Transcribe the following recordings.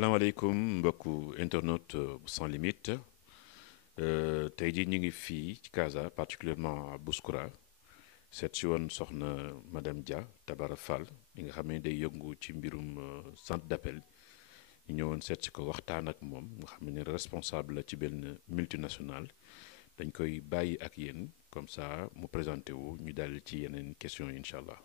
salaamaaleykum mbokku internet bu sans limite tey jii ñu ngi fii ci Casa particulièrement à Bouskoura seet si woon soxna madame Dia Tabara Fall ñi nga xam ne day yëngu ci mbirum centre d'appel ñu ñëwoon seet si ko waxtaan ak moom nga xam ne responsable la ci benn multinational dañ koy bàyyi ak yéen comme ça mu présenté wu ñu dal ci yeneen question yi incha allah.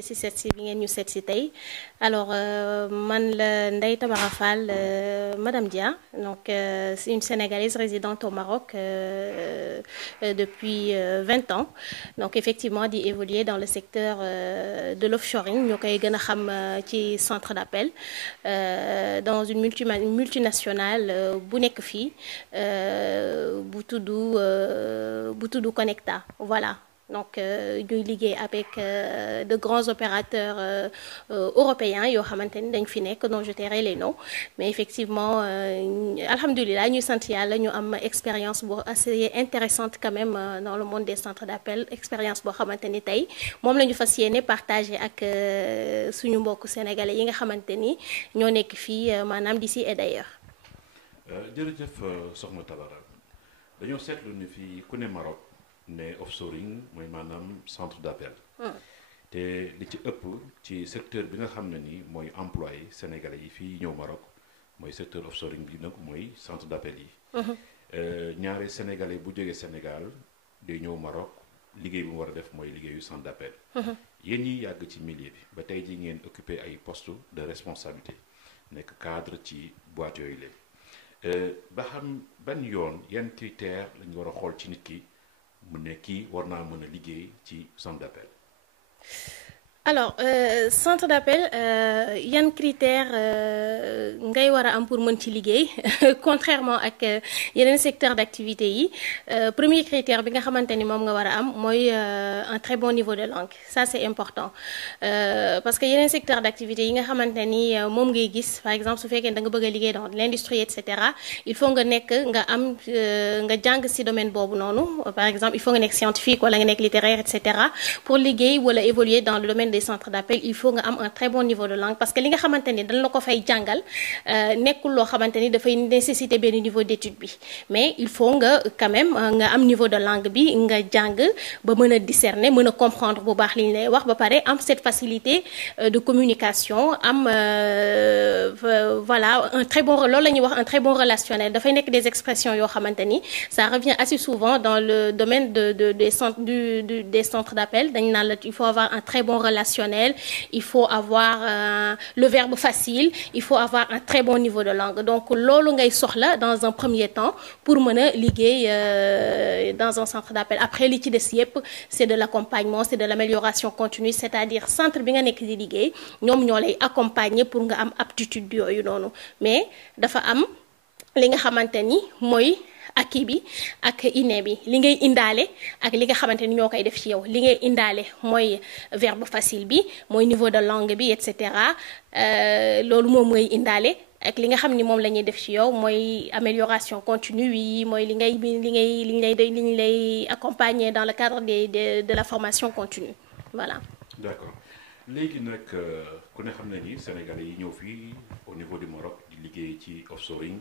si seet si bi ngeen ñu seet si tey alors man la Ndeye Tabara Fall madame Dia donc c'est une Sénégalaise résidente au Maroc depuis 20 ans donc effectivement di évoluer dans le secteur de l'offshoring ñoo koy gën a xam ci centre d'appel dans une multinationale bu nekk fii bu tudd Connecta voilà. Donc ñuy liggéey avec de grands opérateurs européens yoo xamante ni dañ fi nekk dont je tairai les noms mais effectivement alhamdulilah ñuy sant yàlla ñu am expérience bu assez intéressante quand même dans le monde des centres d'appel expérience boo xamante ni tey moom la ñu fas yéene partager ak suñu mbokku sénégalais yi nga xamante ni ñoo nekk fii maanaam d'ici et d'ailleurs. jërëjëf soxna Tabara dañoo seetlu ni fii ku ne Maroc. ne offshoring mooy maanaam centre d'appel te li ci ëpp ci secteur bi nga xam ne ni mooy employé sénégalais yi fii ñëw Maroc mooy secteur offshoring bi nag mooy centre d'appel yi ñaare sénégalais bu jógee Sénégal day ñëw Maroc liggéey bi mu war a def mooy liggéeyu centre d'appel yéen ñi yàgg ci milieu bi ba tey ji ngeen occupé ay postes de responsabilité nekk cadre ci boîte yooyu la ba xam ban yoon yan critères lañu war a xool ci nit ki mu ne kii war naa mën a liggéey ci centre d'appel. Alors centre d'appel yan critères ngay war a am pour mën ci liggéey contrairement ak yeneen secteur d'activité yi premier critère bi nga xamante ni moom nga war a am mooy un très bon niveau de langue ça c'est important parce que yeneen secteur d'activité yi nga xamante ni moom ngay gis par exemple su fekkee da nga bëgg a liggéey dans l'industrie et cetera il faut nga nekk nga am nga jàng ci domaine boobu noonu par exemple il faut nga nekk scientifique wala nga nekk littéraire et cetera pour liggéey wala évoluer dans le domaine des centres d'appel il faut nga am un très bon niveau de langue parce que li nga xamante ni dañ la ko fay jàngal nekkul loo xamante ni dafay nécessiter benn niveau d'étude bi mais il faut nga quand même nga am niveau de langue bi nga jàng ba mën a discerner mën a comprendre bu baax li ñu lay wax ba pare am cette facilité de communication am voilà un très bon loolu la ñuy wax un très bon relationnel dafay nekk des expressions yoo xamante ni ça revient assez souvent dans le domaine des centres d'appel dañ naan la il faut avoir un très bon relationnel il faut avoir le verbe facile il faut avoir un très bon niveau de langue donc loolu ngay soxla dans un premier temps pour mën a liggéey dans un centre d'appel après li ci des yépp c'est de l'accompagnement c'est de l'amélioration continue c'est-à-dire centre bi nga nekk di liggéey ñoom ñoo lay accompagner pour nga am aptitude yooyu noonu mais dafa am li nga xamante ni mooy akii bi ak inné bi li ngay indaale ak li nga xamante ni ñoo koy def ci yow li ngay indaale mooy verbe facile bi mooy niveau de langue bi et cetera loolu moom mooy indaale ak li nga xam ni moom la ñuy def ci yow mooy amélioration continue yi mooy li ñu lay accompagner dans le cadre de la formation continue voilà. D'accord léegi nag ku ne xam ne ni Sénégalais yi ñëw fii au niveau du Maroc di liggéey ci offshoring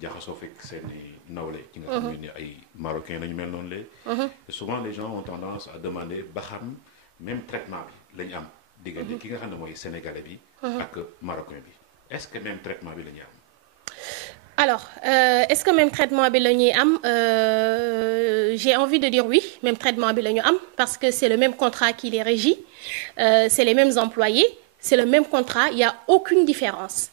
jaxasoo fekk seeni nawle ci nga xam ne ay marocains nañu mel noonu la souvent les gens ont tendance à demander ba xam même traitement bi la ñu am diggante ki nga xam ne mooy sénégalais bi ak marocain bi est-ce que même traitement bi la ñuy am alors est-ce que même traitement bi la ñuy am j'ai envie de dire oui même traitement bi la ñu am parce que c'est le même contrat qui les régit c'est les mêmes employés c'est le même contrat il y a aucune différence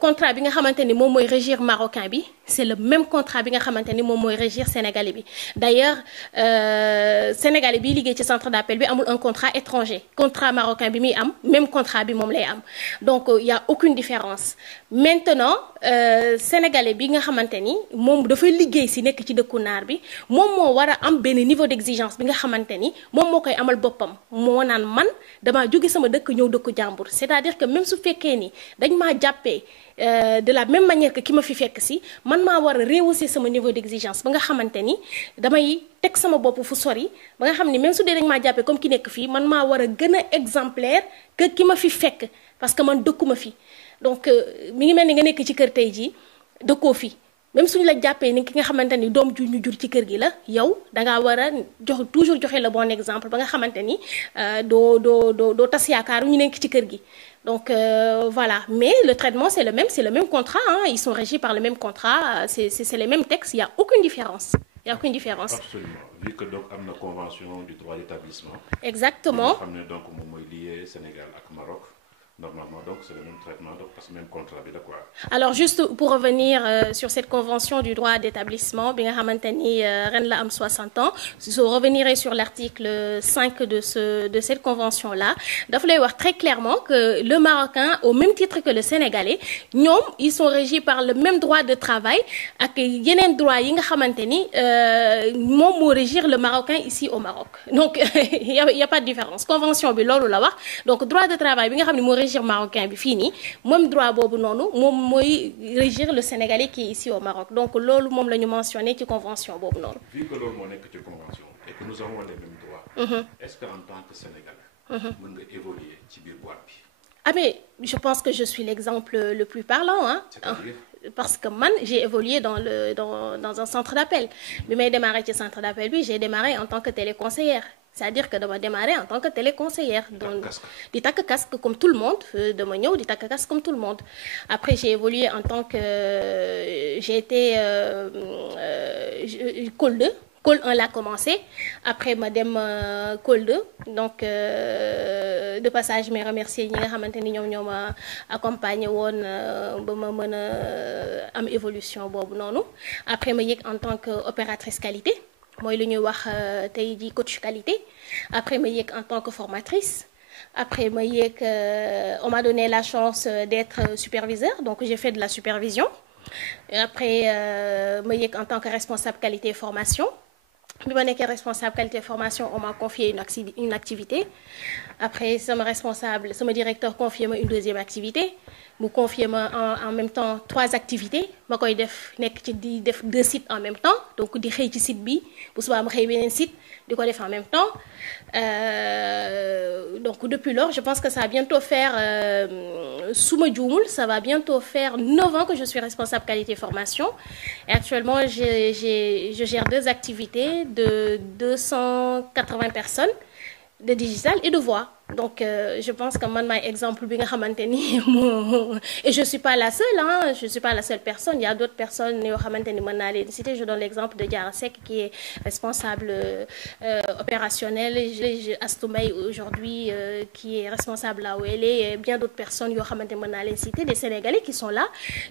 contrat bi nga xamante ni moom mooy régir marocain bi c'est le même contrat bi nga xamante ni moom mooy régir sénégalais bi d'ailleurs sénégalais bi liggéey ci centre d'appel bi amul un contrat étranger contrat marocain bi muy am même contrat bi moom lay am donc il y a aucune différence maintenant sénégalais bi nga xamante ni moom dafay liggéey si nekk ci dëkku naar bi moom moo war a am benn niveau d'exigence bi nga xamante ni moom moo koy amal boppam moo naan man damaa jóge sama dëkk ñëw dëkku jàmbur c'est-à-dire que même su fekkee ni dañ maa jàppee de la même manière que ki ma fi fekk si man maa war a rehausser sama niveau d'exigence ba nga xamante ni damay teg sama bopp fu sori ba nga xam ni même su dee dañ maa jàppee comme ki nekk fii man maa war a gën a exemplaire que ki ma fi fekk parce que man dëkkuma fi donc mi ngi mel ni nga nekk ci kër tey jii dëkkoo fi même suñu la jàppee ni ki nga xamante ni doom ju ñu jur ci kër gi la yow dangaa war a toujours joxe le bon exemple ba nga xamante ni doo tas yaakaaru ñu nekk ci kër gi donc voilà mais le traitement c'est le même contrat hein. Ils sont régis par le même contrat c'est les mêmes textes, il y a aucune différence. Absolument, vu que donc am na convention du droit d'établissement. Exactement. Xam ne donc moom mooy lié Sénégal ak Maroc. Normalement, donc, c'est le même traitement, donc, parce que même contrat, quoi. Alors, juste pour revenir sur cette convention du droit d'établissement, bien Hamantani Renla am 60 ans, je reviendrai sur l'article 5 de cette convention-là. Il faut voir très clairement que le Marocain, au même titre que le Sénégalais, ils sont régis par le même droit de travail, et il y a un droit, régir le Marocain ici au Maroc. Donc, il n'y a pas de différence. Convention, donc, droit de travail, régir marocain bi fini même droit bobu noonu mom moy régir le Sénégalais qui est ici au Maroc donc lolu mom lañu mentionné ci convention bobu noonu. Vu que lolu mo nek ci convention et que nous avons les mêmes droits. Est-ce que en tant que Sénégalais mën nga évoluer ci biir boîte bi? Ah mais je pense que je suis l'exemple le plus parlant hein. Parce que man j'ai évolué dans un centre d'appel. Bi may démarrer ci centre d'appel bi j'ai démarré en tant que téléconseillère. C'est-à-dire que je vais démarrer en tant que téléconseillère. Donc, du tac casque comme tout le monde, de Mogno, du tac casque comme tout le monde. Après, j'ai évolué en tant que. J'ai été. Col 2. Col 1 l'a commencé. Après, madame Col 2. Donc, de passage, je me remercie. Nous avons accompagné une évolution. Après, je en tant qu'opératrice qualité. Moi, je suis coach qualité. Après, je suis en tant que formatrice. Après, on m'a donné la chance d'être superviseur. Donc, j'ai fait de la supervision. Après, je suis en tant que responsable qualité et formation. Puis, je suis responsable qualité et formation. On m'a confié une activité. Après, mon directeur confié une deuxième activité. Vous confiez en même temps 3 activités. Je fais 2 sites en même temps. Donc, je fais un site, je fais un site, je fais en même temps. Donc, depuis lors, je pense que ça va bientôt faire, ça va bientôt faire 9 ans que je suis responsable qualité formation. Et actuellement, je gère 2 activités de 280 personnes de digital et de voix. Donc, je pense que moi, mon exemple, et je ne suis pas la seule, hein, je ne suis pas la seule personne. Il y a d'autres personnes, je donne l'exemple de Diarasek qui est responsable opérationnel, Astoumay aujourd'hui qui est responsable à OL et bien d'autres personnes, des Sénégalais qui sont là,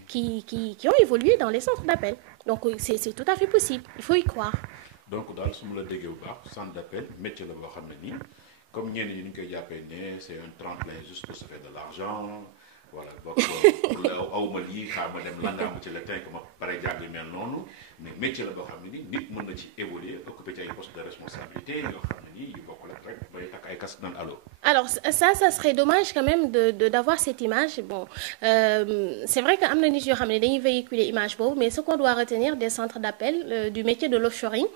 qui ont évolué dans les centres d'appel. Donc, c'est tout à fait possible, il faut y croire. Donc, dans le centre d'appel, métier de comme ñenn ñi ñu koy jàppee ne c'est un tremplin juste pour se faire de l'argent voilà bokk awma lii xaar ma dem langaamu ci le temps que ma pare jàng yu mel noonu mais métier la boo xam ne ni nit mën na ci évoluer occuper ci ay postes de responsabilité yoo xam ne nii yu bokkul ak rek bay takk ay casque naan allo. Alors ça serait dommage quand même d'avoir cette image. Bon, c'est vrai qu'à amna nit yoo xam ne dañuy véhiculer image boobu mais ce qu'on doit retenir des centres d'appel du métier de l'offshoring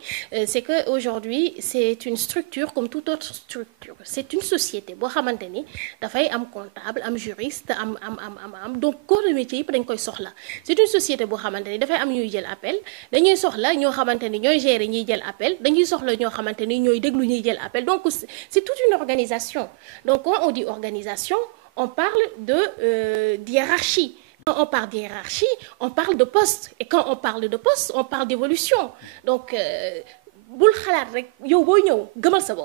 c'est que aujourd'hui c'est une structure comme toute autre structure. C'est une société boo xamante ni dafay am comptable am juriste am donc corps de métier yëpp dañ koy soxla. C'est une société boo xamante ni dafay am ñuy jël appel dañuy soxla ñoo xamante ni ñooy gérer ñuy jël appel dañuy soxla ñoo xamante ni ñooy déglu ñuy jël appel donc c'est toute une organisation. Donc quand on dit organisation on parle de hiérarchie. Quand on parle d'hiérarchie on parle de poste et quand on parle de poste on parle d'évolution donc bul xalaat rek yow booy ñëw gëmal sa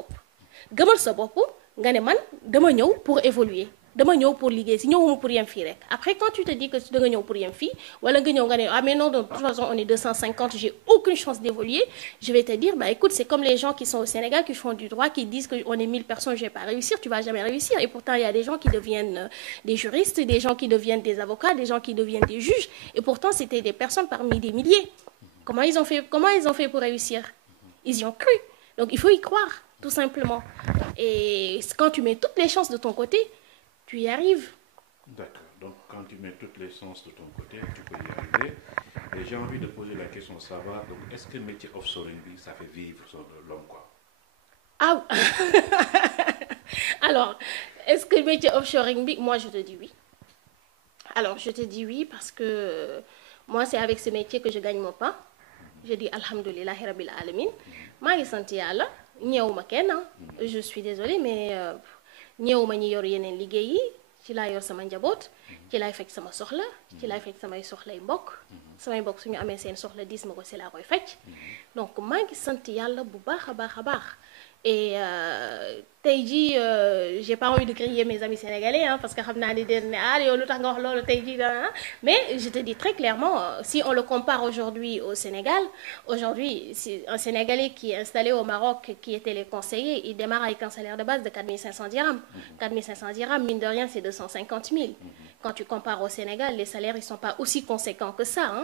bopp nga ne man dama ñëw pour évoluer dama ñëw pour liggéey si ñëwuma pour yem fii rek après quand tu te dis que da nga ñëw pour yem fii wala nga ñëw nga ne ah mais non de toute façon on est 250 j'ai aucune chance d'évoluer je vais te dire bah écoute c'est comme les gens qui sont au Sénégal qui font du droit qui disent que on est 1000 personnes je vais pas réussir tu vas jamais réussir et pourtant il y a des gens qui deviennent des juristes des gens qui deviennent des avocats des gens qui deviennent des juges et pourtant c'était des personnes parmi des milliers comment ils ont fait pour réussir ils y ont cru donc il faut y croire tout simplement et quand tu mets toutes les chances de ton côté tu y arrives. D'accord. Donc, quand tu mets toutes les chances de ton côté, tu peux y arriver. Et j'ai envie de poser la question de savoir, donc, est-ce que le métier offshoring, ça fait vivre l'homme, quoi? Ah, alors, est-ce que le métier offshoring, moi je te dis oui. Alors, je te dis oui parce que moi, c'est avec ce métier que je gagne mon pain. Je dis Alhamdoulillahi Rabbil Alamin. Maa ngi sant Yàlla ñëwuma kenn. Je suis désolée mais ñëwuma ñi yor yeneen liggéey yi ci laa yor sama njaboot ci laay faj sama soxla ci laay faj samay soxlay mbokk samay mbokk suñu amee seen soxla dis ma ko si laa koy faj donc maa ngi sant Yàlla bu baax a baax a baax. Et tey jii j'ai pas envie de griller mes amis sénégalais hein, parce que xam naa ni den ne ah yow lu tax nga wax loolu tey jii mais je te dis très clairement si on le compare aujourd'hui au Sénégal aujourd'hui c'est un Sénégalais qui est installé au Maroc qui est téléconseiller il démarre avec un salaire de base de 4500 dirhams 4500 dirhams mine de rien c'est 250 000 quand tu compares au Sénégal les salaires ils sont pas aussi conséquents que ça hein,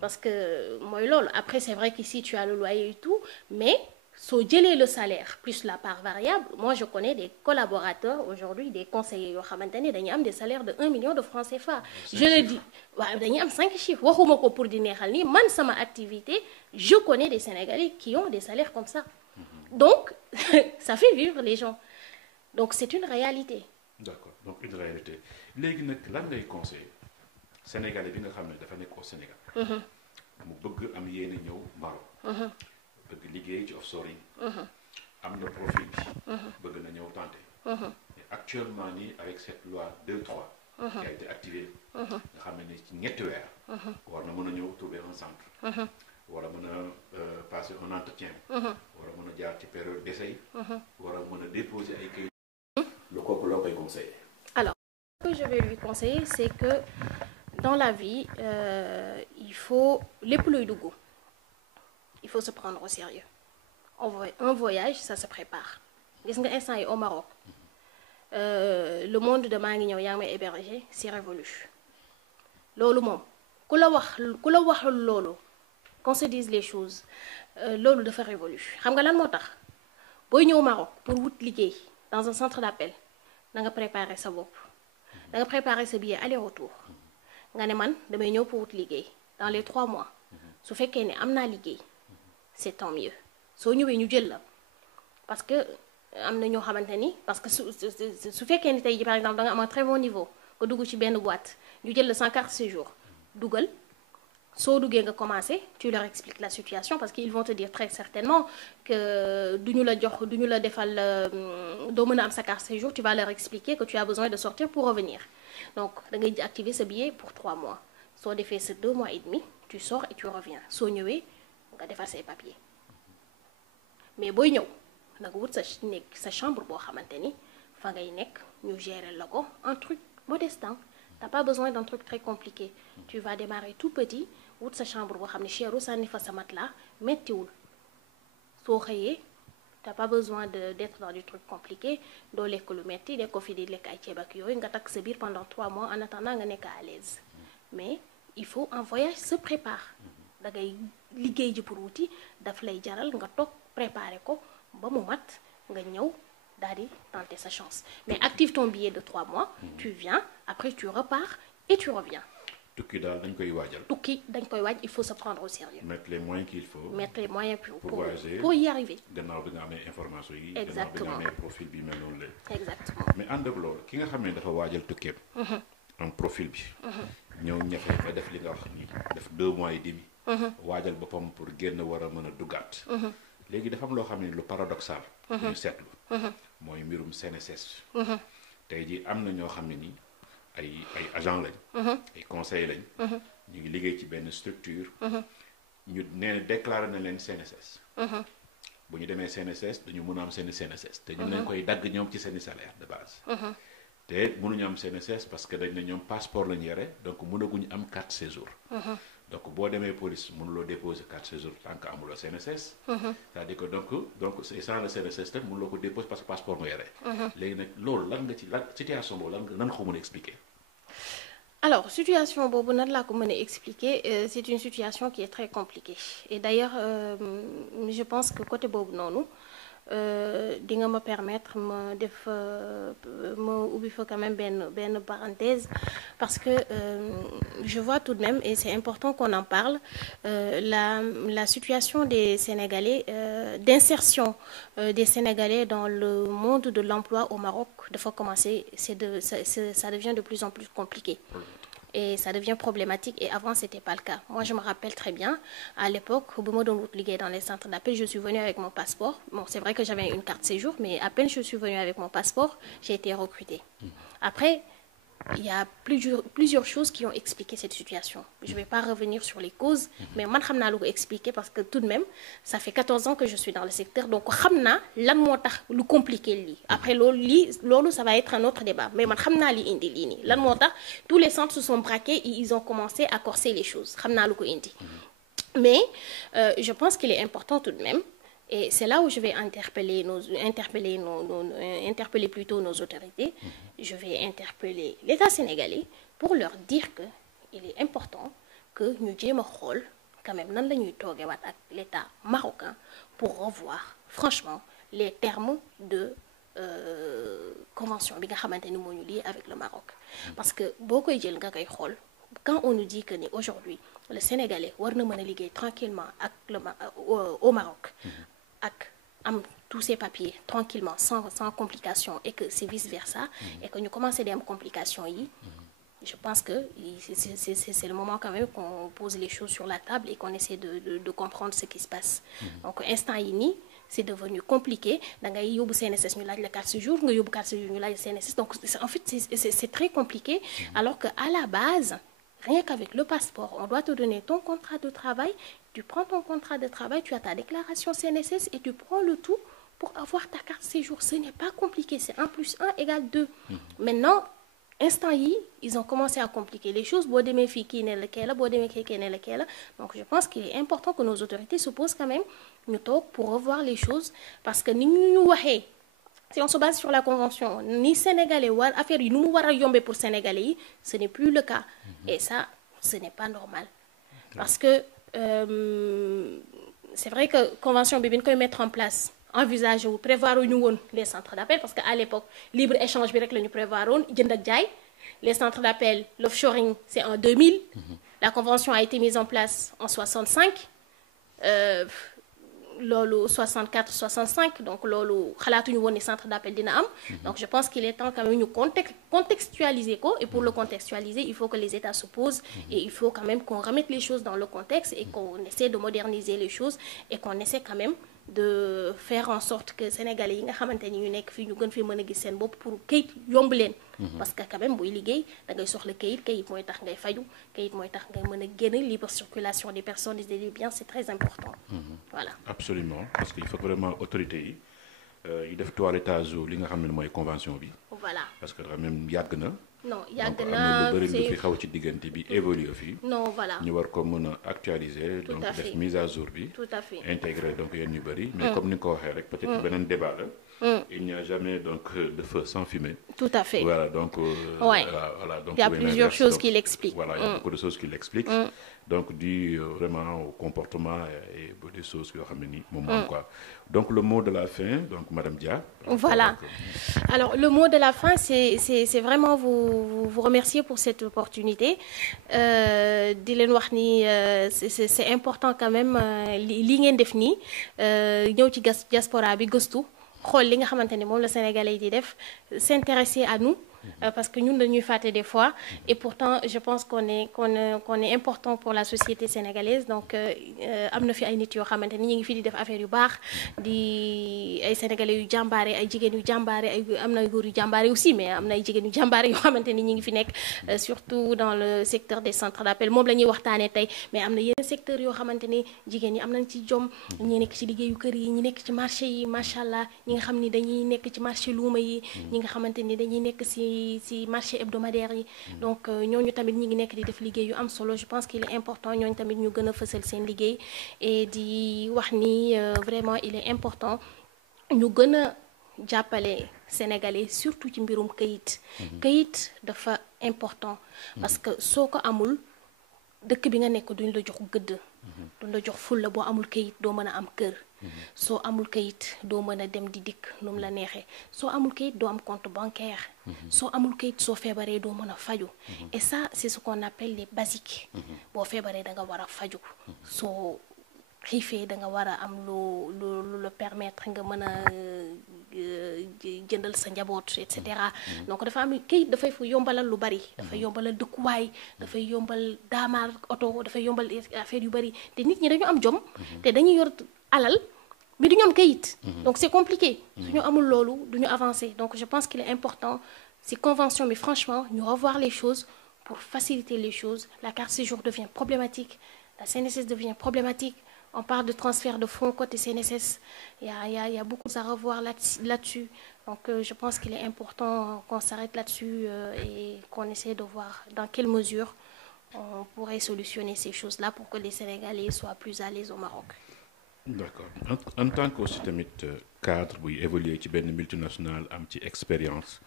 parce que mooy loolu après c'est vrai qu'ici tu as le loyer et tout mais soo jëlee le salaire plus la part variable moi je connais des collaborateurs aujourd'hui des conseillers yoo xamante ni dañuy am des salaires de 1 million de francs CFA je le dis waaw dañuy am 5 chiffres waxuma ko pour di neexal ni man sama activité je connais des Sénégalais qui ont des salaires comme ça donc ça fait vivre les gens donc c'est une réalité. D'accord donc une réalité léegi nag lan ngay conseiller Sénégalais bi nga xam ne dafa nekk au Sénégal. mu bëgg am yéene ñëw Maroc. bëgg liggéey ci offshoring am na profil bi bëgg na ñëw tenter et actuellement nii avec cette loi 2-3 qui a été activée nga xam ne ni ci ñetti weer war na mën a ñëw trouver un centre war a mën a passer un entretien war a mën a jaar ci période d'essai war a mën a déposer ay kayit lu kooku loo koy conseiller. Alors ce que je vais lui conseiller c'est que dans la vie il faut lépp luy dugg il faut se prendre au sérieux un voyage ça se prépare gis nga instant yi au Maroc le monde de maa ngi ñëw yaa ngi may héberger c'est révolu loolu moom ku la waxul loolu qu'on se dise les choses loolu dafa révolu xam nga lan moo tax booy ñëw Maroc pour wut liggéey dans un centre d'appel da nga préparer sa bopp da nga préparer sa billet aller-retour nga ne man damay ñëw pour wut liggéey dans les 3 mois su fekkee ne am naa liggéey c'est tant mieux soo ñëwee ñu jël la parce que am na ñoo xamante ni parce que su fekkee ni tey ji par exemple da nga am un très bon niveau nga dugg ci benn boîte ñu jël la sans carte séjour dugal soo duggee nga commencer tu leur expliques la situation parce qu'ils vont te dire très certainement que duñu la defal doo mën a am sa carte séjour tu vas leur expliquer que tu as besoin de sortir pour revenir donc da ngay activer sa billet pour 3 mois soo defee sa 2 mois et demi tu sors et tu reviens soo ñëwee nga defar say papiers mais booy ñëw nga wut sa chambre boo xamante ni fa ngay nekk ñu gérer la ko un truc modeste t'as pas besoin d'un truc très compliqué tu vas démarrer tout petit wut sa chambre boo xam ne cheru sànni fa sa matelas mettiwul soo xëyee t'as pas besoin d'être dans du truc compliqué doo lekk lu metti de ko fi di lekk ay ceeb ak yooyu nga takk sa biir pendant 3 mois en attendant nga nekk à l'aise mais il faut un voyage se prépare da ngay liggéey ji pour wuti daf lay jaral nga toog préparer ko ba mu mat nga ñëw daal di tenter sa chance mais active ton billet de 3 mois tu viens après tu repars et tu reviens. tukki daal dañ koy waajal. tukki dañ koy waaj il faut se prendre au sérieux. mettre les moyens qu'il faut. mettre les moyens voyager pour y arriver. gannaaw bi nga amee information yi. exactement gannaaw bi nga amee profil bi mel noonu la. exactement mais ànd ak loolu ki nga xam ne dafa waajal tukkeem. am profil bi. ñëw ñafe ba def li nga wax nii def 2 mois et demi. waajal boppam pour génn war a mën a duggaat. léegi dafa am loo xam ne lu paradoxal. ñu seetlu. mooy mbirum CNSS. tey jii am na ñoo xam ne nii ay agent lañ. ay conseil lañ. ñu ngi liggéey ci benn structure. ñu nee déclaré na leen CNSS. bu ñu demee CNSS dañu mën a am seen CNSS. te ñu nañ koy dagg ñoom ci seen salaire de base. te mënuñu am CNSS parce que dañ ne ñoom passeport lañu yore donc mënaguñu am carte séjour. donc boo demee police mënuloo déposer carte séjour tant que amuloo CNSS. c'est-à-dire que donc c'est sans le CNSS tam mënuloo ko déposer parce que passeport nga yore. léegi nag loolu lan nga ci lan situation boobu lan nga ko mën a expliquer. alors situation boobu nan laa ko mën a expliquer c'est une situation qui est très compliquée et d'ailleurs je pense que côté boobu noonu di nga me permettre me def me ubbi fa quand même benn parenthèse parce que je vois tout de même et c'est important qu'on en parle la situation des Sénégalais d'insertion des Sénégalais dans le monde de l'emploi au Maroc dafa commencer ça devient de plus en plus compliqué. Et ça devient problématique et avant c'était pas le cas. Moi je me rappelle très bien à l'époque bu ma doon wut liggéey dans les centres d'appel je suis venue avec mon passeport. Bon c'est vrai que j'avais une carte séjour mais à peine je suis venue avec mon passeport j'ai été recrutée. Après il y a plusieurs choses qui ont expliqué cette situation. Je vais pas revenir sur les causes mais man xam naa lu ko expliquer parce que tout de même ça fait 14 ans que je suis dans le secteur donc xam naa lan moo tax lu compliqué lii après loolu ça va être un autre débat mais man xam naa li indi lii nii lan moo tax tous les centres se sont braqués et ils ont commencé à corser les choses xam naa lu ko indi mais je pense qu'il est important tout de même et c'est là où je vais interpeller plutôt nos autorités. Je vais interpeller l'État sénégalais pour leur dire que il est important que ñu jéem a xool quand même nan la ñuy toogewaat ak l'État marocain pour revoir franchement les termes de convention bi nga xamante ni moo ñu lié avec le Maroc. Parce que boo koy jël nga koy xool quand on nous dit que ni aujourd'hui le Sénégalais war na mën a liggéey tranquillement ak au Maroc. ak am tous ces papiers tranquillement sans complication et que c'est vice versa et que ñu commencé di am complication yi je pense que c'est le moment quand même qu'on pose les choses sur la table et qu'on essaie de comprendre ce qui se passe donc instant yi nii c'est devenu compliqué da ngay yóbbu CNSS ñu laaj la carte séjour nga yóbbu carte séjour ñu laaj CNSS donc en fait c'est très compliqué alors que à la base rien qu'avec le passeport on doit te donner ton contrat de travail. Tu prends ton contrat de travail, tu as ta déclaration CNSS et tu prends le tout pour avoir ta carte séjour. Ce n'est pas compliqué, c'est 1 + 1 = 2. Maintenant, instant yi, ils ont commencé à compliquer les choses. Boo demee fii kii ne la kee la boo demee kii ne la kee la donc je pense qu'il est important que nos autorités se posent quand même ñu toog pour revoir les choses parce que ni ñu waxee si on se base sur la convention ni Sénégalais war affaire yi nu mu war a yombee pour Sénégalais yi ce n'est plus le cas et ça ce n'est pas normal parce que c'est vrai que convention bi ñu koy mettre en place envisager wu prévoir ñu woon les centres d'appel parce que à l'époque libre échange bi rek la ñu prévoir woon jënd ak jaay les centres d'appel l'offshoring c'est en 2000 la convention a été mise en place en 65 loolu 64 65 donc loolu xalaatuñu woon ni centre d'appel dina am donc je pense qu'il est temps quand même ñu contextualiser ko et pour le contextualiser il faut que les États se posent et il faut quand même qu'on remette les choses dans le contexte et qu'on essaie de moderniser les choses et qu'on essaie quand même de faire en sorte que Sénégalais yi nga xamante ni ñu nekk fii ñu gën fi mën a gis seen bopp pour kayit yomb leen parce que quand même buy liggéey da ngay soxla kayit mooy tax ngay faju kayit mooy tax ngay mën a génn libre circulation des personnes et des biens c'est très important voilà absolument parce que il faut vraiment autorités yi def toilettage li nga xam ne mooy convention bi voilà parce que quand même yàgg na non yàgg donc na am na lu bëri lu fi xaw ci diggante bi évoluer fii non voilà ñu war ko mën a actualiser Tout donc à fait. def mise à jour bi tout à fait intégrer donc yenn yu bëri mais comme ni nga ko waxee rek peut-être beneen débat la il n'y a jamais donc de feu sans fumée tout à fait voilà donc Ouais. voilà donc il y a ou plusieurs l'inverse, choses donc, qui l'expliquent voilà il y a beaucoup de choses qui l'expliquent donc dû vraiment au comportement et des choses yoo xam ne ni moom moom quoi donc le mot de la fin donc Madame Dia Voilà. Alors, le mot de la fin, c'est vraiment vous remercier pour cette opportunité. Di leen wax ni c'est important quand même li ngeen def nii ñëw ci diaspora bi gëstu xool li nga xamante ni moom la Sénégalais yi di def s'intéresser à nous. Parce que ñun dañuy fàtte des fois et pourtant je pense qu'on est important pour la société sénégalaise donc am na fi ay nit yoo xamante ni ñu ngi fi di def affaire yu baax di ay sénégalais yu jàmbaare ay jigéen yu jàmbaare ay am na ay góor yu jàmbaare aussi mais am na ay jigéen yu jàmbaare yoo xamante ni ñu ngi fi nekk surtout dans le secteur des centres d'appel moom la ñuy waxtaanee tey mais am na yeneen secteur yoo xamante ni jigéen ñi am nañ ci jom ñi nekk ci liggéeyu kër yi ñi nekk ci marché yi macha allah ñi nga xam ni dañuy nekk ci marché luuma yi ñi nga xamante ni dañuy nekk ci marché hebdomadaire yi donc ñooñu tamit ñi ngi nekk di def liggéey yu am solo je pense qu'il est important ñooñu tamit ñu gën a fësal seen liggéey et di wax ni vraiment il est important ñu gën a jàppale Sénégalais surtout ci mbirum kayit dafa important parce que soo ko amul dëkk bi nga nekk duñ la jox gëdd. duñ la jox fulla boo amul kayit doo mën a am kër. soo amul kayit doo mën a dem di dikk nu mu la neexee soo amul kayit doo am compte bancaire. soo amul kayit soo feebaree doo mën a faju. et ça c'est ce qu'on appelle les basiques. boo feebaree da nga war a faju. soo xiifee da nga war a am lu la permettre nga mën a jëndal sa njaboot et cetera. donc dafa am kayit dafay fu yombalal lu bari. dafay yombalal dëkkuwaay dafay yombal daamaar oto dafay yombal affaire yu bari te nit ñi dañu am jom. te dañuy yor alal mais duñu am kayit. donc c'est compliqué. suñu amul loolu duñu avancer donc je pense qu'il est important ces conventions mais franchement ñu revoir les choses pour faciliter les choses. La carte séjour devient problématique, la CNSS devient problématique. On parle de transfert de fonds côté CNSS. Il y a beaucoup à revoir là-dessus. Donc, je pense qu'il est important qu'on s'arrête là-dessus et qu'on essaie de voir dans quelle mesure on pourrait solutionner ces choses-là pour que les Sénégalais soient plus à l'aise au Maroc. D'accord. En tant que aussi tamit cadre buy évoluer ci benn multinational am ci expérience.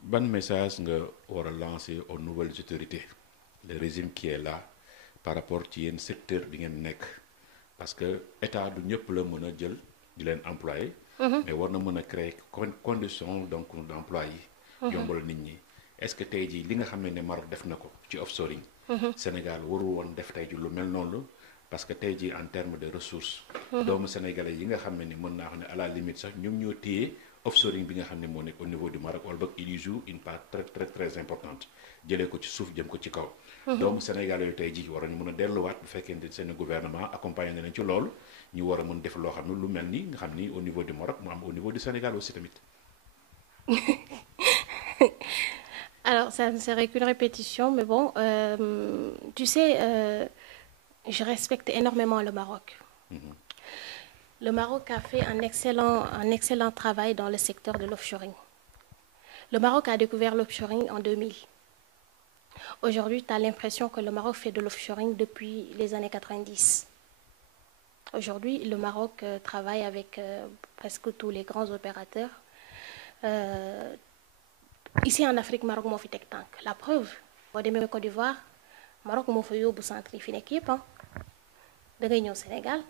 ban message nga war a lancer aux nouvelles autorités le régime qui est là par rapport ci yenn secteur bi ngeen nekk. Parce que état du ñëpp la mën a jël di leen employé. mais war na mën a créer condition donc d'emploi yi. yombal nit ñi est-ce que tey jii li nga xam ne Maroc def na ko ci offshoring. Sénégal warul woon def tey jii lu mel noonu parce que tey jii en termes de ressources. doomu sénégalais yi nga xam ne mën naa xam ne à la limite sax ñoom ñoo téye offshoring bi nga xam ne moo nekk au niveau du Maroc wala boog il y joue une part très très très importante jëlee ko ci suuf jëm ko ci kaw. donc Sénégal yooyu tey jii war nañu mën a delluwaat bu fekkente seen gouvernement accompagné na leen ci loolu ñu war a mën def loo xam ne lu mel ni nga xam ni au niveau du Maroc mu am au niveau du Sénégal aussi tamit. Alors ça ne serait qu'une répétition mais bon tu sais je respecte énormément le Maroc. Le Maroc a fait un excellent travail dans le secteur de l'offshoring. Le Maroc a découvert l'offshoring en 2000. Aujourd'hui, tu as l'impression que le Maroc fait de l'offshoring depuis les années 90. Aujourd'hui, le Maroc travaille avec presque tous les grands opérateurs. Ici en Afrique, Maroc moo fi teg tànk. La preuve, boo demee Côte d'Ivoire, Maroc moo fa yóbbu centre yi fi nekk yëpp da ngay ñëw Sénégal,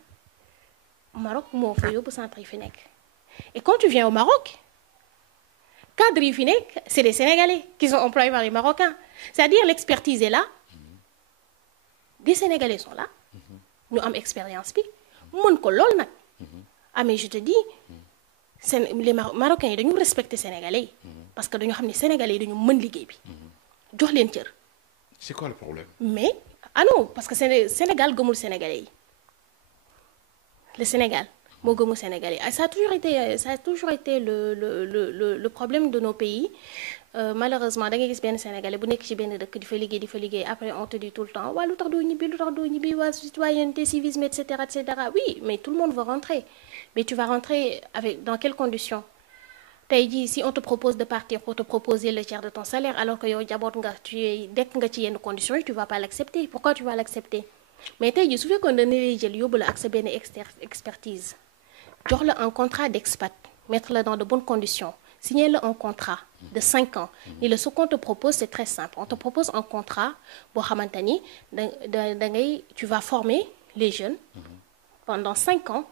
Maroc moo fa yóbbu centre yi fi nekk. Et quand tu viens au Maroc, cadres yi fi nekk, c'est des Sénégalais qui sont employés par les Marocains. C'est-à-dire l'expertise est là, des Sénégalais sont là, ñu am expérience bi mën ko lool nag. Mais je te dis les Marocains yi dañu respecter Sénégalais yi parce que dañu xam ne Sénégalais yi dañu mën liggéey bi jox leen cër. C'est quoi le problème? Mais non parce que Sénégal gëmul Sénégalais yi. Le Sénégal moo gëmul Sénégalais yi ça a toujours été le problème de nos pays. Malheureusement da ngay gis benn Sénégalais bu nekk ci benn dëkk di fa liggéey après on te dit tout le temps waa lu tax doo ñibbi waa citoyenneté civisme et cetera. Oui mais tout le monde va rentrer mais tu vas rentrer dans quelles conditions? Tey jii si on te propose de partir pour te proposer le tiers de ton salaire alors que yow jaboot nga dekk nga ci yenn conditions yi tu vas pas l'accepter. Pourquoi tu vas l'accepter? Mais tey jii su fekkoon dañu lay jël yóbbu la ak sa benn expertise jox la un contrat d'expat mettre la dans de bonnes conditions. Signer un contrat de 5 ans. Et ce qu'on te propose, c'est très simple. On te propose un contrat, tu vas former les jeunes pendant 5 ans.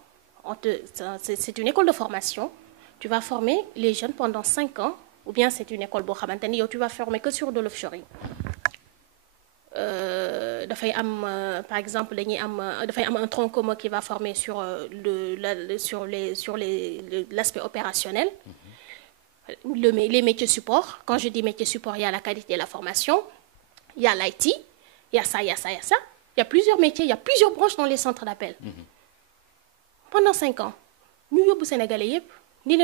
C'est une école de formation. Tu vas former les jeunes pendant 5 ans. Ou bien c'est une école, tu vas former que sur de l'offshoring. Par exemple, un tronc commun qui va former sur l'aspect opérationnel. Les métiers support. Quand je dis métiers support, il y a la qualité et la formation, il y a l'IT, il y a ça. Il y a plusieurs métiers, il y a plusieurs branches dans les centres d'appel. Pendant 5 ans, nous sommes Sénégalais,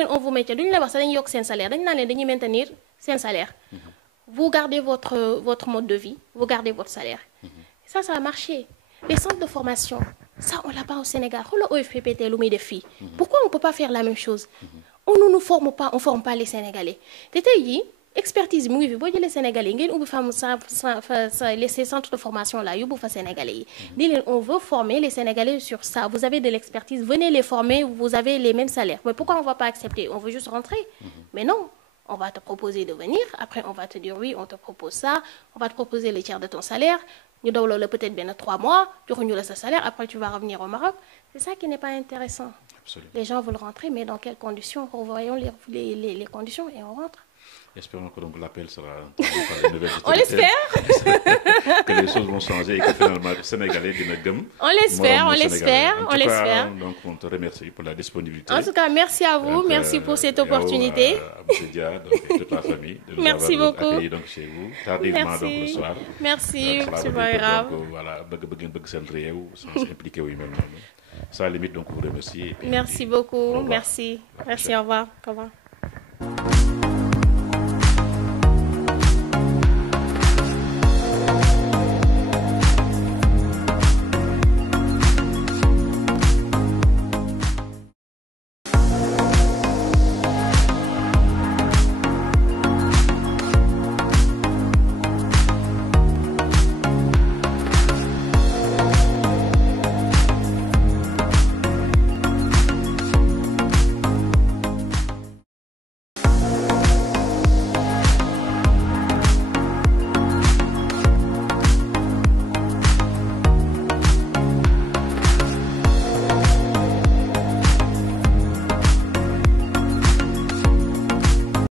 on vous met, un salaire, nous maintenir un salaire. Vous gardez votre mode de vie, vous gardez votre salaire. Ça a marché. Les centres de formation, ça on l'a pas au Sénégal. Pourquoi on ne peut pas faire la même chose? On ne nous forme pas, on ne forme pas les Sénégalais. Tey expertise mu ngi fi boo jëlee Sénégalais ngeen ubbi ces centres de formation là yóbbu fa Sénégalais yi. On veut former les Sénégalais sur ça. Vous avez de l'expertise, venez les former, vous avez les mêmes salaires. Mais pourquoi on ne va pas accepter? On veut juste rentrer. Mais non, on va te proposer de venir. Après, on va te dire oui, on te propose ça. On va te proposer le tiers de ton salaire. ñu dawloo la peut-être benn 3 mois joxuñu la sa salaire après tu vas revenir au Maroc c'est ça qui n'est pas intéressant. Absolument. Les gens veulent rentrer mais dans quelles conditions? Revoyons les conditions et on rentre. Espérons que donc l'appel sera entendu par les nouvelles autorités. On l'espère. Que les choses vont changer et que finalement le Sénégalais dina gëm. On l'espère, on l'espère, on l'espère. Donc on te remercie pour la disponibilité. En tout cas, merci à vous, donc, merci pour cette opportunité. Monsieur Dia, donc, et toute la famille, de nous Merci avoir beaucoup. accueillis donc chez vous tardivement Merci. donc le soir. Merci, Cela c'est veut pas dire que, grave. donc, voilà bëgg seen réew sans s'impliquer wu même noonu. Ça limite donc vous remercier. Et puis, Merci au beaucoup, revoir. merci. Merci, au revoir. Au revoir.